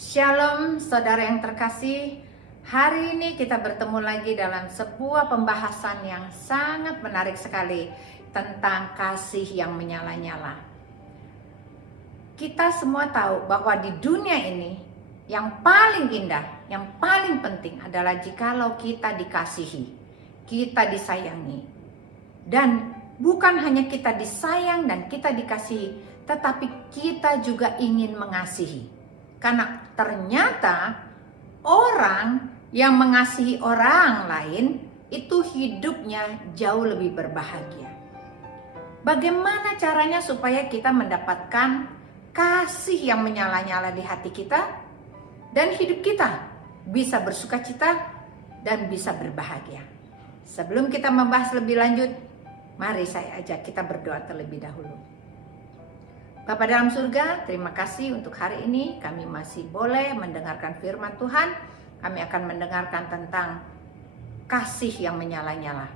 Shalom saudara yang terkasih. Hari ini kita bertemu lagi dalam sebuah pembahasan yang sangat menarik sekali tentang kasih yang menyala-nyala. Kita semua tahu bahwa di dunia ini yang paling indah, yang paling penting adalah jikalau kita dikasihi, kita disayangi. Dan bukan hanya kita disayang dan kita dikasihi, tetapi kita juga ingin mengasihi. Karena ternyata orang yang mengasihi orang lain itu hidupnya jauh lebih berbahagia. Bagaimana caranya supaya kita mendapatkan kasih yang menyala-nyala di hati kita dan hidup kita bisa bersukacita dan bisa berbahagia? Sebelum kita membahas lebih lanjut, mari saya ajak kita berdoa terlebih dahulu. Bapa dalam surga, terima kasih untuk hari ini kami masih boleh mendengarkan firman Tuhan. Kami akan mendengarkan tentang kasih yang menyala-nyala.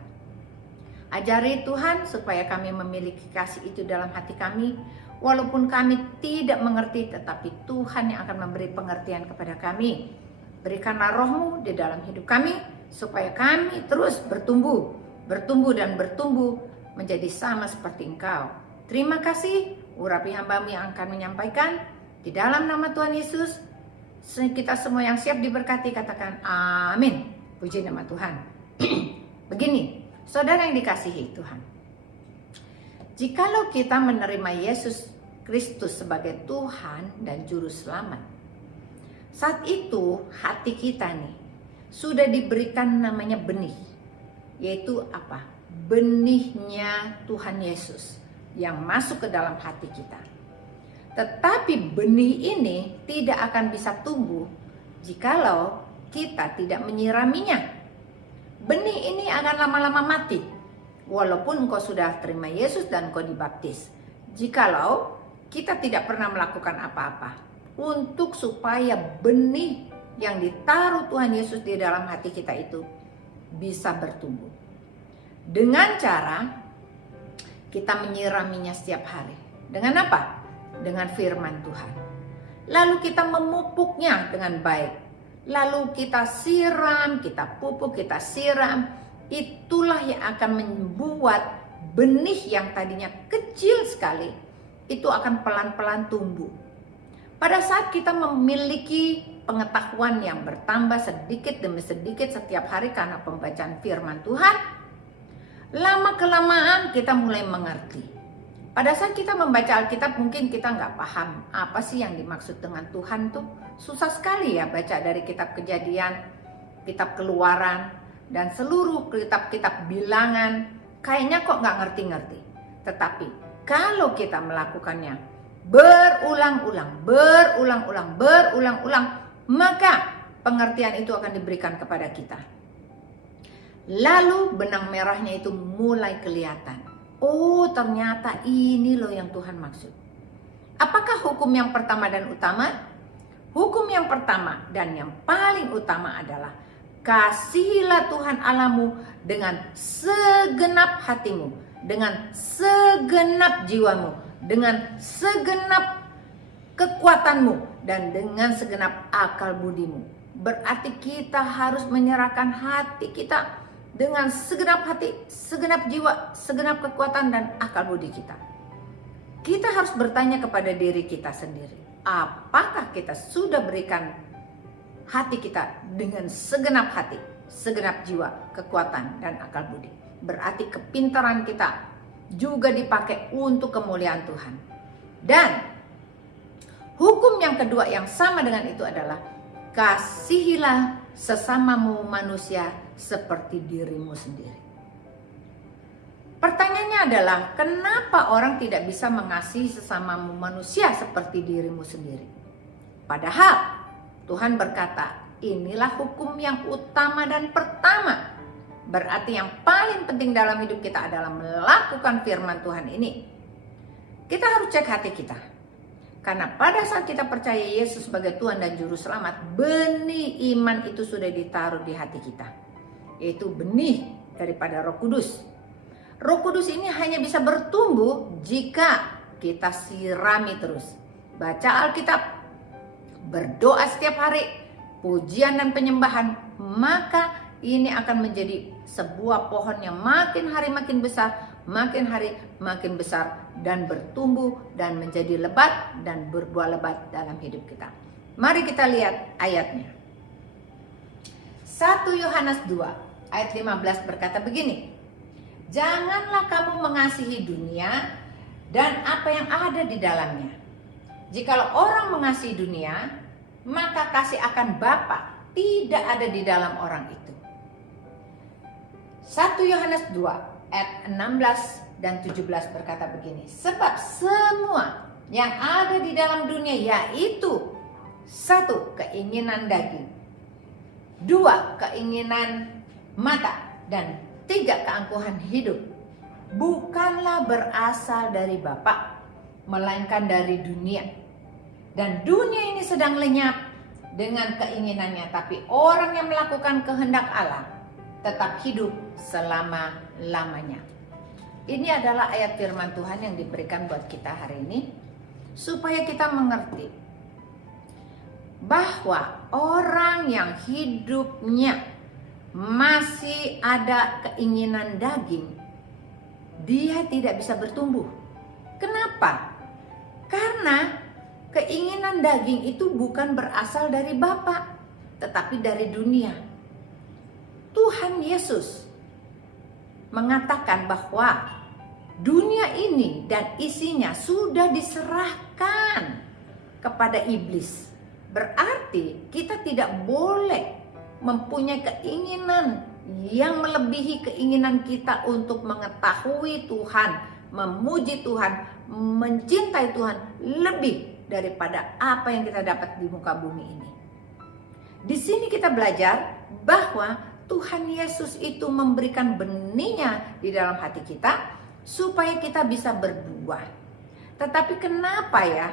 Ajari Tuhan supaya kami memiliki kasih itu dalam hati kami. Walaupun kami tidak mengerti, tetapi Tuhan yang akan memberi pengertian kepada kami. Berikanlah roh-Mu di dalam hidup kami, supaya kami terus bertumbuh dan bertumbuh menjadi sama seperti Engkau. Terima kasih. Urapi hamba-Mu yang akan menyampaikan. Di dalam nama Tuhan Yesus, kita semua yang siap diberkati katakan amin. Puji nama Tuhan. Begini, saudara yang dikasihi Tuhan, jikalau kita menerima Yesus Kristus sebagai Tuhan dan Juru Selamat, saat itu hati kita nih sudah diberikan namanya benih. Yaitu apa? Benihnya Tuhan Yesus yang masuk ke dalam hati kita. Tetapi benih ini tidak akan bisa tumbuh jikalau kita tidak menyiraminya. Benih ini akan lama-lama mati walaupun engkau sudah terima Yesus dan engkau dibaptis. Jikalau kita tidak pernah melakukan apa-apa untuk supaya benih yang ditaruh Tuhan Yesus di dalam hati kita itu bisa bertumbuh. Dengan cara kita menyiraminya setiap hari. Dengan apa? Dengan firman Tuhan. Lalu kita memupuknya dengan baik. Lalu kita siram, kita pupuk, kita siram. Itulah yang akan membuat benih yang tadinya kecil sekali, itu akan pelan-pelan tumbuh. Pada saat kita memiliki pengetahuan yang bertambah sedikit demi sedikit setiap hari karena pembacaan firman Tuhan, lama-kelamaan kita mulai mengerti. Pada saat kita membaca Alkitab mungkin kita nggak paham apa sih yang dimaksud dengan Tuhan tuh. Susah sekali ya baca dari kitab Kejadian, kitab Keluaran, dan seluruh kitab-kitab bilangan. Kayaknya kok nggak ngerti-ngerti. Tetapi kalau kita melakukannya berulang-ulang, maka pengertian itu akan diberikan kepada kita. Lalu benang merahnya itu mulai kelihatan. Oh, ternyata ini loh yang Tuhan maksud. Apakah hukum yang pertama dan utama? Hukum yang pertama dan yang paling utama adalah kasihilah Tuhan Allahmu dengan segenap hatimu, dengan segenap jiwamu, dengan segenap kekuatanmu, dan dengan segenap akal budimu. Berarti kita harus menyerahkan hati kita dengan segenap hati, segenap jiwa, segenap kekuatan dan akal budi kita. Kita harus bertanya kepada diri kita sendiri, apakah kita sudah berikan hati kita dengan segenap hati, segenap jiwa, kekuatan dan akal budi. Berarti kepintaran kita juga dipakai untuk kemuliaan Tuhan. Dan hukum yang kedua yang sama dengan itu adalah kasihilah sesamamu manusia seperti dirimu sendiri. Pertanyaannya adalah, kenapa orang tidak bisa mengasihi sesamamu manusia seperti dirimu sendiri? Padahal Tuhan berkata, inilah hukum yang utama dan pertama. Berarti yang paling penting dalam hidup kita adalah melakukan firman Tuhan ini. Kita harus cek hati kita. Karena pada saat kita percaya Yesus sebagai Tuhan dan Juru Selamat, benih iman itu sudah ditaruh di hati kita. Yaitu benih daripada Roh Kudus. Roh Kudus ini hanya bisa bertumbuh jika kita sirami terus. Baca Alkitab, berdoa setiap hari, pujian dan penyembahan, maka ini akan menjadi sebuah pohon yang makin hari makin besar, makin hari makin besar, dan bertumbuh dan menjadi lebat dan berbuah lebat dalam hidup kita. Mari kita lihat ayatnya. 1 Yohanes 2 ayat 15 berkata begini, janganlah kamu mengasihi dunia dan apa yang ada di dalamnya. Jikalau orang mengasihi dunia, maka kasih akan Bapa tidak ada di dalam orang itu. 1 Yohanes 2 ayat 16 dan 17 berkata begini, sebab semua yang ada di dalam dunia, yaitu 1, keinginan daging, 2, keinginan mata, dan 3, keangkuhan hidup, bukanlah berasal dari Bapa, melainkan dari dunia. Dan dunia ini sedang lenyap dengan keinginannya, tapi orang yang melakukan kehendak Allah tetap hidup selama-lamanya. Ini adalah ayat firman Tuhan yang diberikan buat kita hari ini, supaya kita mengerti bahwa orang yang hidupnya masih ada keinginan daging, dia tidak bisa bertumbuh. Kenapa? Karena keinginan daging itu bukan berasal dari Bapa, tetapi dari dunia. Tuhan Yesus mengatakan bahwa dunia ini dan isinya sudah diserahkan kepada iblis. Berarti kita tidak boleh mempunyai keinginan yang melebihi keinginan kita untuk mengetahui Tuhan, memuji Tuhan, mencintai Tuhan lebih daripada apa yang kita dapat di muka bumi ini. Di sini kita belajar bahwa Tuhan Yesus itu memberikan benihnya di dalam hati kita supaya kita bisa berbuah. Tetapi kenapa ya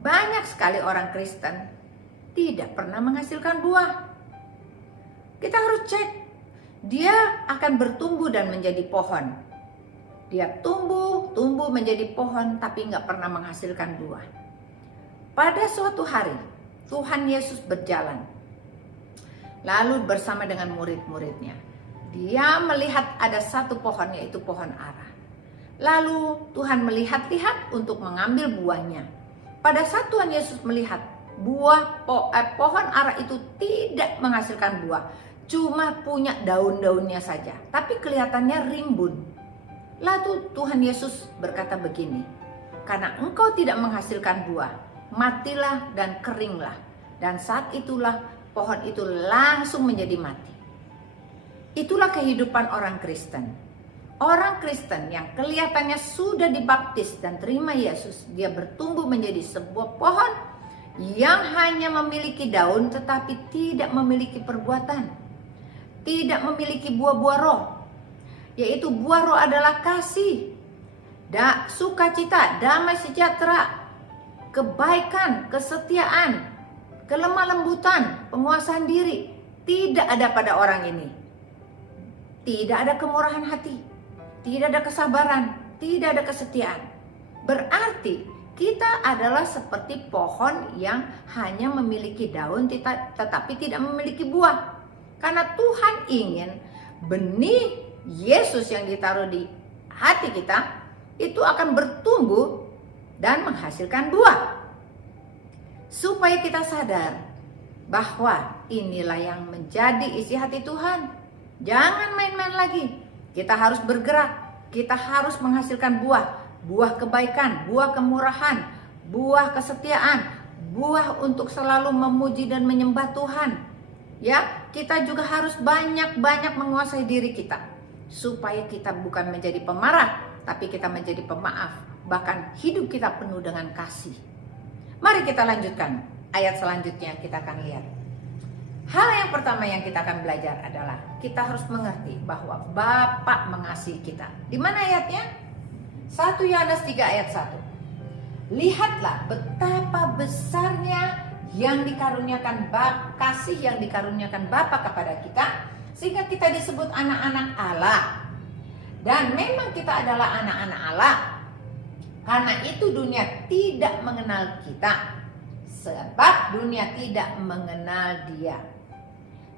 banyak sekali orang Kristen tidak pernah menghasilkan buah? Kita harus cek. Dia akan bertumbuh dan menjadi pohon. Dia tumbuh menjadi pohon tapi nggak pernah menghasilkan buah. Pada suatu hari Tuhan Yesus berjalan, lalu bersama dengan murid-muridnya. Dia melihat ada satu pohon, yaitu pohon ara. Lalu Tuhan melihat-lihat untuk mengambil buahnya. Pada saat Tuhan Yesus melihat pohon ara itu tidak menghasilkan buah, cuma punya daun-daunnya saja, tapi kelihatannya rimbun. Lalu Tuhan Yesus berkata begini, karena engkau tidak menghasilkan buah, matilah dan keringlah. Dan saat itulah pohon itu langsung menjadi mati. Itulah kehidupan orang Kristen. Orang Kristen yang kelihatannya sudah dibaptis dan terima Yesus, dia bertumbuh menjadi sebuah pohon yang hanya memiliki daun tetapi tidak memiliki perbuatan, tidak memiliki buah-buah roh, yaitu buah roh adalah kasih, sukacita, damai sejahtera, kebaikan, kesetiaan, kelemah lembutan, penguasaan diri. Tidak ada pada orang ini. Tidak ada kemurahan hati, tidak ada kesabaran, tidak ada kesetiaan. Berarti kita adalah seperti pohon yang hanya memiliki daun tetapi tidak memiliki buah. Karena Tuhan ingin benih Yesus yang ditaruh di hati kita itu akan bertumbuh dan menghasilkan buah. Supaya kita sadar bahwa inilah yang menjadi isi hati Tuhan. Jangan main-main lagi. Kita harus bergerak. Kita harus menghasilkan buah. Buah kebaikan, buah kemurahan, buah kesetiaan, buah untuk selalu memuji dan menyembah Tuhan. Ya, kita juga harus banyak-banyak menguasai diri kita. Supaya kita bukan menjadi pemarah, tapi kita menjadi pemaaf. Bahkan hidup kita penuh dengan kasih. Mari kita lanjutkan. Ayat selanjutnya kita akan lihat. Hal yang pertama yang kita akan belajar adalah kita harus mengerti bahwa Bapa mengasihi kita. Di mana ayatnya? 1 Yohanes 3 ayat 1. Lihatlah betapa besarnya yang dikaruniakan kasih yang dikaruniakan Bapa kepada kita, sehingga kita disebut anak-anak Allah. Dan memang kita adalah anak-anak Allah. Karena itu dunia tidak mengenal kita, sebab dunia tidak mengenal Dia.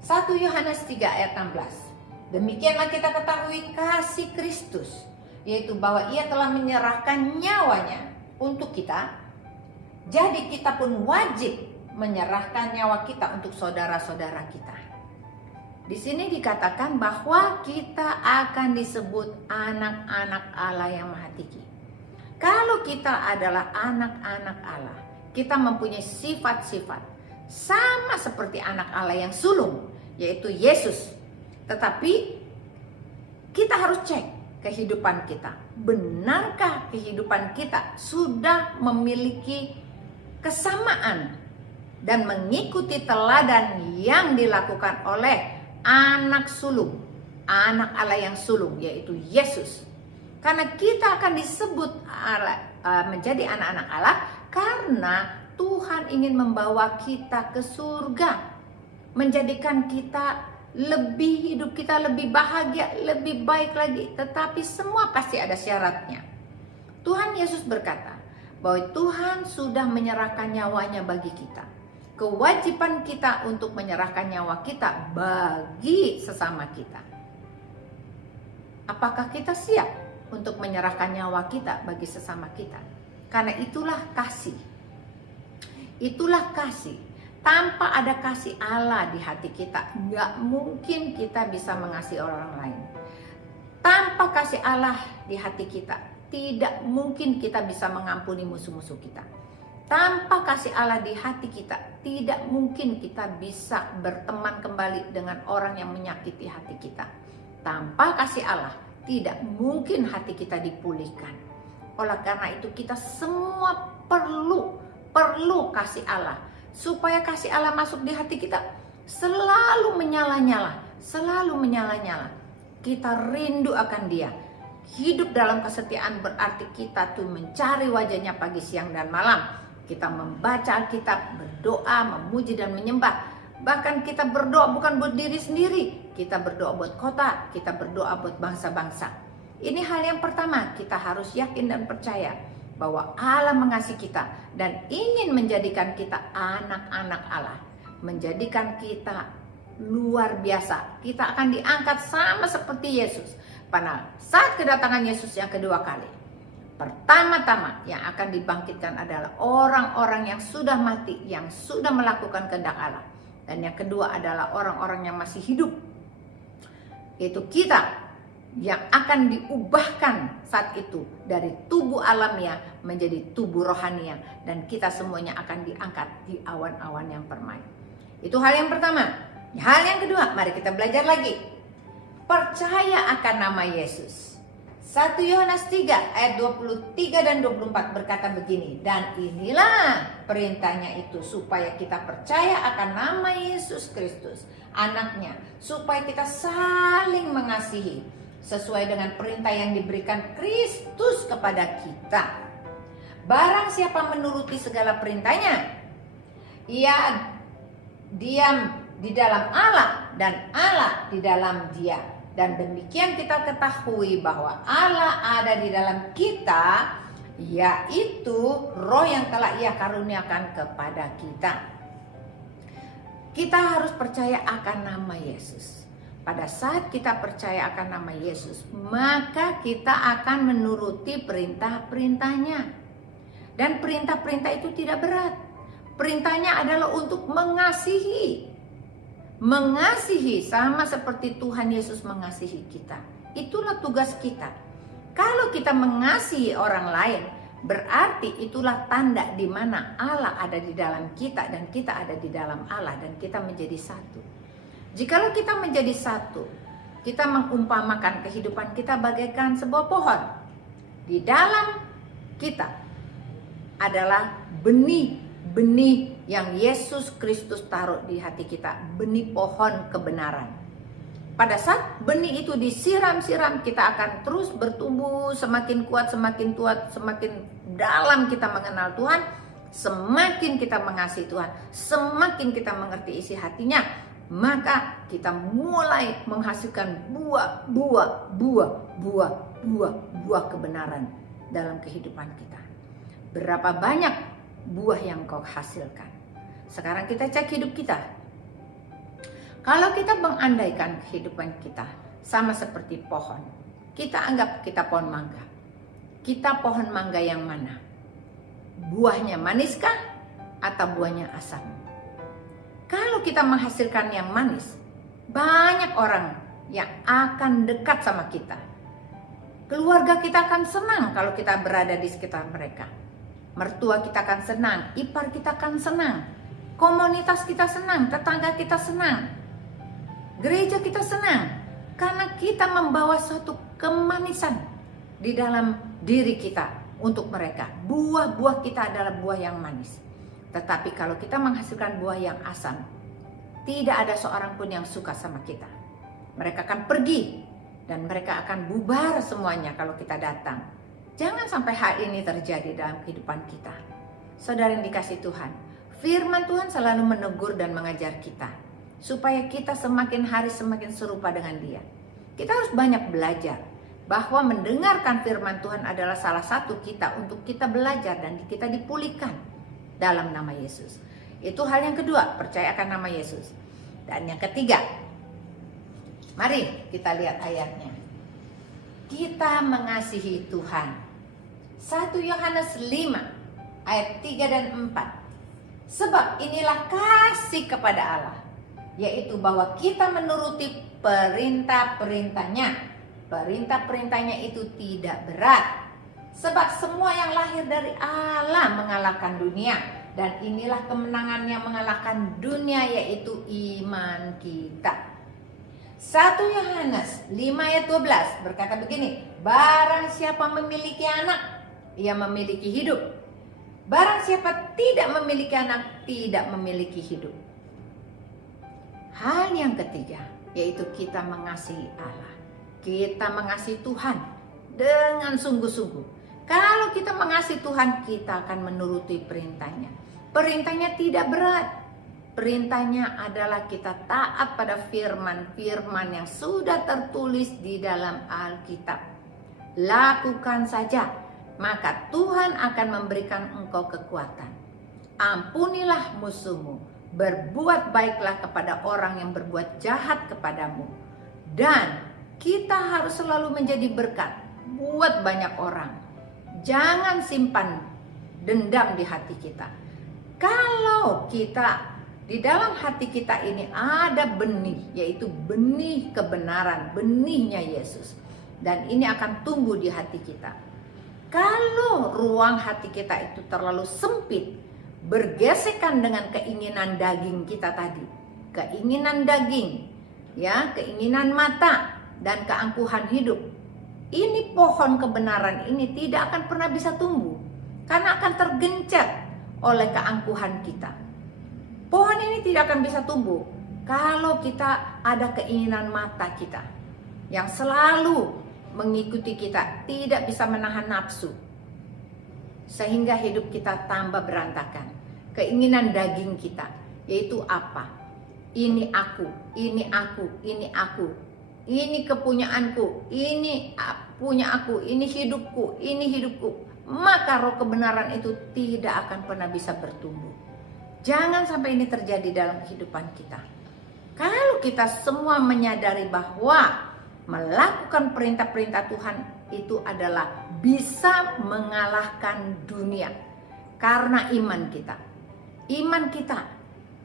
1 Yohanes 3 ayat 16. Demikianlah kita ketahui kasih Kristus, yaitu bahwa Ia telah menyerahkan nyawanya untuk kita. Jadi kita pun wajib menyerahkan nyawa kita untuk saudara-saudara kita. Di sini dikatakan bahwa kita akan disebut anak-anak Allah yang Maha Tinggi. Kalau kita adalah anak-anak Allah, kita mempunyai sifat-sifat sama seperti anak Allah yang sulung, yaitu Yesus. Tetapi kita harus cek kehidupan kita. Benarkah kehidupan kita sudah memiliki kesamaan dan mengikuti teladan yang dilakukan oleh anak sulung, anak Allah yang sulung, yaitu Yesus. Karena kita akan disebut menjadi anak-anak Allah karena Tuhan ingin membawa kita ke surga, menjadikan kita hidup kita lebih bahagia, lebih baik lagi. Tetapi semua pasti ada syaratnya. Tuhan Yesus berkata bahwa Tuhan sudah menyerahkan nyawanya bagi kita. Kewajiban kita untuk menyerahkan nyawa kita bagi sesama kita. Apakah kita siap untuk menyerahkan nyawa kita bagi sesama kita? Karena itulah kasih. Itulah kasih. Tanpa ada kasih Allah di hati kita, nggak mungkin kita bisa mengasihi orang lain. Tanpa kasih Allah di hati kita, tidak mungkin kita bisa mengampuni musuh-musuh kita. Tanpa kasih Allah di hati kita, tidak mungkin kita bisa berteman kembali dengan orang yang menyakiti hati kita. Tanpa kasih Allah, tidak mungkin hati kita dipulihkan. Oleh karena itu kita semua perlu kasih Allah. Supaya kasih Allah masuk di hati kita selalu menyala-nyala. Kita rindu akan Dia. Hidup dalam kesetiaan berarti kita tuh mencari wajahnya pagi, siang, dan malam. Kita membaca Alkitab, berdoa, memuji dan menyembah. Bahkan kita berdoa bukan buat diri sendiri. Kita berdoa buat kota, kita berdoa buat bangsa-bangsa. Ini hal yang pertama, kita harus yakin dan percaya bahwa Allah mengasihi kita dan ingin menjadikan kita anak-anak Allah, menjadikan kita luar biasa. Kita akan diangkat sama seperti Yesus. Pada saat kedatangan Yesus yang kedua kali, pertama-tama yang akan dibangkitkan adalah orang-orang yang sudah mati, yang sudah melakukan kehendak Allah. Dan yang kedua adalah orang-orang yang masih hidup, yaitu kita, yang akan diubahkan saat itu dari tubuh alamiah menjadi tubuh rohania, dan kita semuanya akan diangkat di awan-awan yang permai. Itu hal yang pertama. Hal yang kedua, mari kita belajar lagi. Percaya akan nama Yesus. 1 Yohanes 3 ayat 23 dan 24 berkata begini, dan inilah perintahnya itu, supaya kita percaya akan nama Yesus Kristus, anaknya, supaya kita saling mengasihi sesuai dengan perintah yang diberikan Kristus kepada kita. Barang siapa menuruti segala perintahnya, ia diam di dalam Allah dan Allah di dalam dia. Dan demikian kita ketahui bahwa Allah ada di dalam kita, yaitu roh yang telah Ia karuniakan kepada kita. Kita harus percaya akan nama Yesus. Pada saat kita percaya akan nama Yesus, maka kita akan menuruti perintah-perintahnya. Dan perintah-perintah itu tidak berat. Perintahnya adalah untuk mengasihi. Mengasihi sama seperti Tuhan Yesus mengasihi kita. Itulah tugas kita. Kalau kita mengasihi orang lain, berarti itulah tanda di mana Allah ada di dalam kita dan kita ada di dalam Allah dan kita menjadi satu. Jikalau kita menjadi satu, kita mengumpamakan kehidupan kita bagaikan sebuah pohon. Di dalam kita adalah benih-benih yang Yesus Kristus taruh di hati kita, benih pohon kebenaran. Pada saat benih itu disiram-siram, kita akan terus bertumbuh semakin kuat, semakin dalam kita mengenal Tuhan, semakin kita mengasihi Tuhan, semakin kita mengerti isi hatinya. Maka kita mulai menghasilkan buah kebenaran dalam kehidupan kita. Berapa banyak buah yang kau hasilkan? Sekarang kita cek hidup kita. Kalau kita mengandaikan kehidupan kita sama seperti pohon, kita anggap kita pohon mangga. Kita pohon mangga yang mana? Buahnya maniskah atau buahnya asam? Kalau kita menghasilkan yang manis, banyak orang yang akan dekat sama kita. Keluarga kita akan senang kalau kita berada di sekitar mereka. Mertua kita akan senang, ipar kita akan senang, komunitas kita senang, tetangga kita senang, gereja kita senang, karena kita membawa suatu kemanisan di dalam diri kita untuk mereka. Buah-buah kita adalah buah yang manis. Tetapi kalau kita menghasilkan buah yang asam, tidak ada seorang pun yang suka sama kita. Mereka akan pergi dan mereka akan bubar semuanya kalau kita datang. Jangan sampai hal ini terjadi dalam kehidupan kita. Saudara yang dikasihi Tuhan, firman Tuhan selalu menegur dan mengajar kita supaya kita semakin hari semakin serupa dengan Dia. Kita harus banyak belajar bahwa mendengarkan firman Tuhan adalah salah satu kita untuk kita belajar dan kita dipulihkan dalam nama Yesus. Itu hal yang kedua, percaya akan nama Yesus. Dan yang ketiga, mari kita lihat ayatnya. Kita mengasihi Tuhan. 1 Yohanes 5 ayat 3 dan 4. Sebab inilah kasih kepada Allah, yaitu bahwa kita menuruti perintah-perintahnya. Perintah-perintahnya itu tidak berat. Sebab semua yang lahir dari Allah mengalahkan dunia. Dan inilah kemenangan yang mengalahkan dunia, yaitu iman kita. 1 Yohanes 5 ayat 12 berkata begini. Barang siapa memiliki anak, ia memiliki hidup. Barang siapa tidak memiliki anak, tidak memiliki hidup. Hal yang ketiga, yaitu kita mengasihi Allah. Kita mengasihi Tuhan dengan sungguh-sungguh. Kalau kita mengasihi Tuhan, kita akan menuruti perintahnya. Perintahnya tidak berat. Perintahnya adalah kita taat pada firman-firman yang sudah tertulis di dalam Alkitab. Lakukan saja, maka Tuhan akan memberikan engkau kekuatan. Ampunilah musuhmu, berbuat baiklah kepada orang yang berbuat jahat kepadamu. Dan kita harus selalu menjadi berkat buat banyak orang. Jangan simpan dendam di hati kita. Kalau kita di dalam hati kita ini ada benih, yaitu benih kebenaran, benihnya Yesus. Dan ini akan tumbuh di hati kita. Kalau ruang hati kita itu terlalu sempit, bergesekan dengan keinginan daging kita tadi, keinginan daging, ya, keinginan mata dan keangkuhan hidup, ini pohon kebenaran ini tidak akan pernah bisa tumbuh karena akan tergencet oleh keangkuhan kita. Pohon ini tidak akan bisa tumbuh kalau kita ada keinginan mata kita yang selalu mengikuti kita, tidak bisa menahan nafsu, sehingga hidup kita tambah berantakan. Keinginan daging kita, yaitu apa? Ini aku, ini aku, ini aku, ini kepunyaanku, ini punya aku, ini hidupku. Maka roh kebenaran itu tidak akan pernah bisa bertumbuh. Jangan sampai ini terjadi dalam kehidupan kita. Kalau kita semua menyadari bahwa melakukan perintah-perintah Tuhan itu adalah bisa mengalahkan dunia karena iman kita.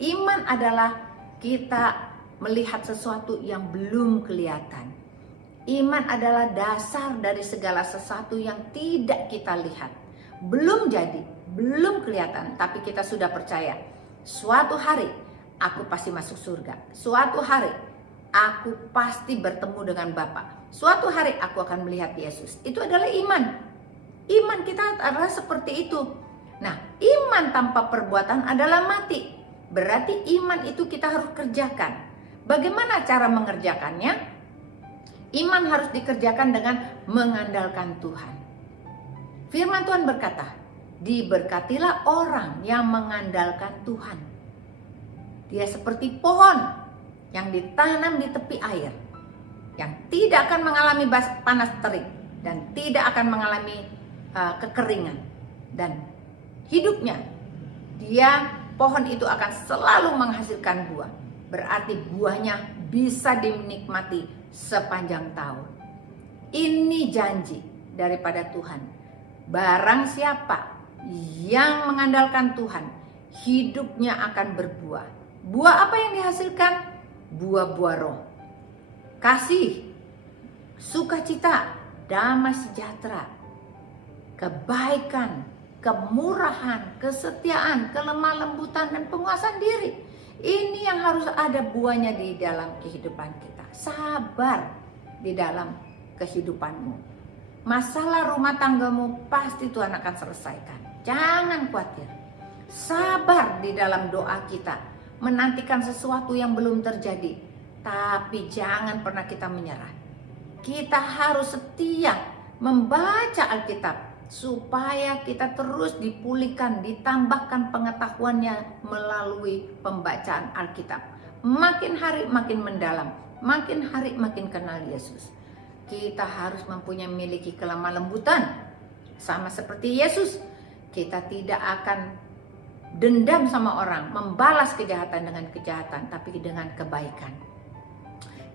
Iman adalah kita melihat sesuatu yang belum kelihatan. Iman adalah dasar dari segala sesuatu yang tidak kita lihat. Belum jadi, belum kelihatan, tapi kita sudah percaya. Suatu hari aku pasti masuk surga. Suatu hari aku pasti bertemu dengan Bapa. Suatu hari aku akan melihat Yesus. Itu adalah iman. Iman kita adalah seperti itu. Nah, iman tanpa perbuatan adalah mati. Berarti iman itu kita harus kerjakan. Bagaimana cara mengerjakannya? Iman harus dikerjakan dengan mengandalkan Tuhan. Firman Tuhan berkata, diberkatilah orang yang mengandalkan Tuhan. Dia seperti pohon yang ditanam di tepi air, yang tidak akan mengalami panas terik dan tidak akan mengalami kekeringan. Dan hidupnya, dia pohon itu akan selalu menghasilkan buah. Berarti buahnya bisa dinikmati sepanjang tahun. Ini janji daripada Tuhan. Barang siapa yang mengandalkan Tuhan, hidupnya akan berbuah. Buah apa yang dihasilkan? Buah-buah roh. Kasih, sukacita, damai sejahtera, kebaikan, kemurahan, kesetiaan, kelemah lembutan, dan penguasaan diri. Ini yang harus ada buahnya di dalam kehidupan kita. Sabar di dalam kehidupanmu. Masalah rumah tanggamu pasti Tuhan akan selesaikan. Jangan khawatir. Sabar di dalam doa kita. Menantikan sesuatu yang belum terjadi. Tapi jangan pernah kita menyerah. Kita harus setia membaca Alkitab. Supaya kita terus dipulihkan, ditambahkan pengetahuannya melalui pembacaan Alkitab. Makin hari makin mendalam, makin hari makin kenal Yesus. Kita harus memiliki kelemah lembutan. Sama seperti Yesus, kita tidak akan dendam sama orang, membalas kejahatan dengan kejahatan, tapi dengan kebaikan.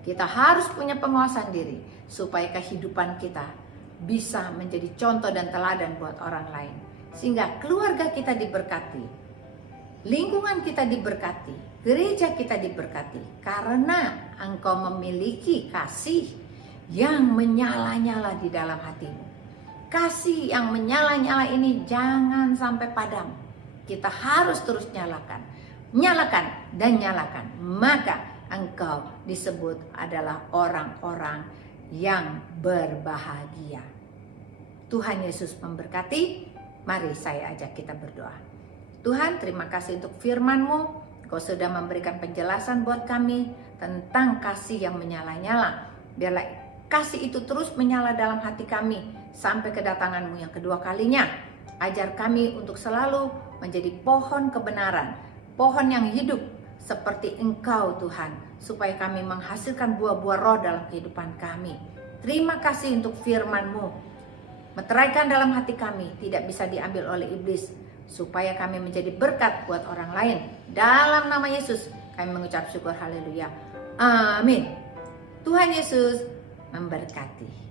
Kita harus punya penguasaan diri, supaya kehidupan kita bisa menjadi contoh dan teladan buat orang lain. Sehingga keluarga kita diberkati, lingkungan kita diberkati, gereja kita diberkati. Karena engkau memiliki kasih yang menyala-nyala di dalam hatimu. Kasih yang menyala-nyala ini jangan sampai padam. Kita harus terus nyalakan. Nyalakan dan nyalakan. Maka engkau disebut adalah orang-orang yang berbahagia. Tuhan Yesus memberkati. Mari saya ajak kita berdoa. Tuhan, terima kasih untuk firman-Mu. Kau sudah memberikan penjelasan buat kami tentang kasih yang menyala-nyala. Biarlah kasih itu terus menyala dalam hati kami sampai kedatangan-Mu yang kedua kalinya. Ajar kami untuk selalu menjadi pohon kebenaran, pohon yang hidup seperti Engkau Tuhan, supaya kami menghasilkan buah-buah roh dalam kehidupan kami. Terima kasih untuk firman-Mu. Meteraikan dalam hati kami, tidak bisa diambil oleh iblis, supaya kami menjadi berkat buat orang lain. Dalam nama Yesus kami mengucap syukur, haleluya, amin. Tuhan Yesus memberkati.